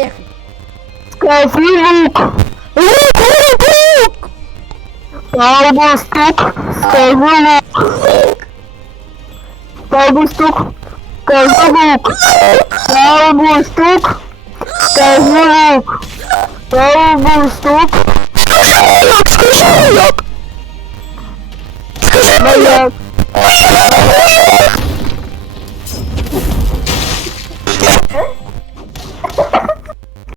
Технік. Скажи лук. Лук. Бабустук. Скажи лук. Бабустук. Скажи лук. Бабустук. Скажи лук. Бабустук. Скажи лук. Скажи лук.